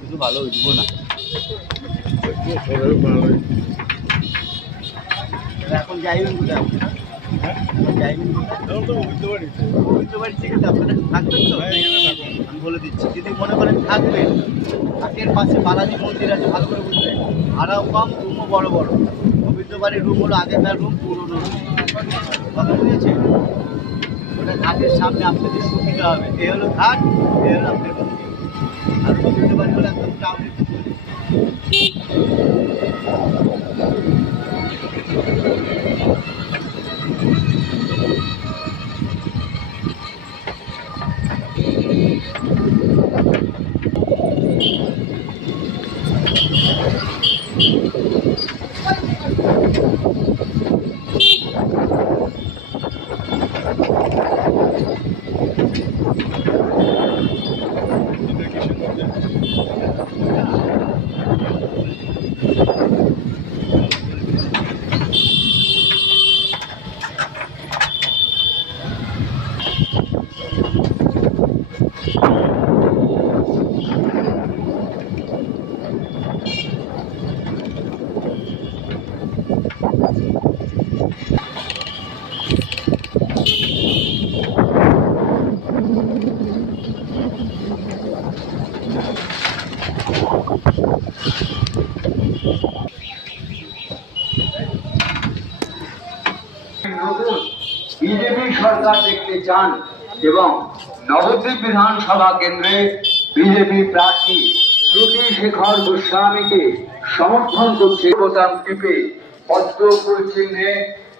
কিছু ভালো হইব না এখন যাইবেন কোথায় আমি বলে দিচ্ছি যদি মনে করেন থাকবেন হাটের পাশে বালাজি মন্দির আছে ভালো করে বুঝবেন ভাড়াও কম রুমও বড় বড় গোবিন্দ বাড়ির রুম হলো আগেকার রুম পুরোনো কথা বুঝেছে ওটা ঘাটের সামনে আপনাদের সুবিধা হবে এ হলো ঘাট এ হলো আপনার মন্দির আর গোবিন্দ বাড়ি হলো একদম টাউনের বিজেপি সরকার দেখতে চান এবং নবদ্বীপ বিধানসভা কেন্দ্রে বিজেপি প্রার্থী শ্রুতি শেখর গোস্বামীকে সমর্থন করছে বোতাম টিপে পদ্ম ফুল চিহ্নে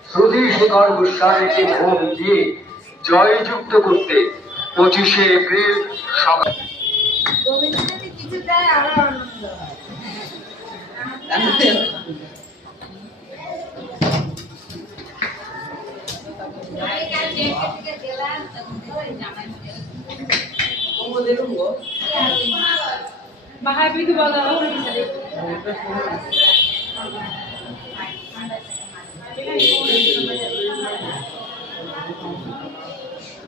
শ্রুতি শেখর গোস্বামীকে ভোট দিয়ে জয়যুক্ত করতে 25শে এপ্রিল সকাল Bahay itu bala.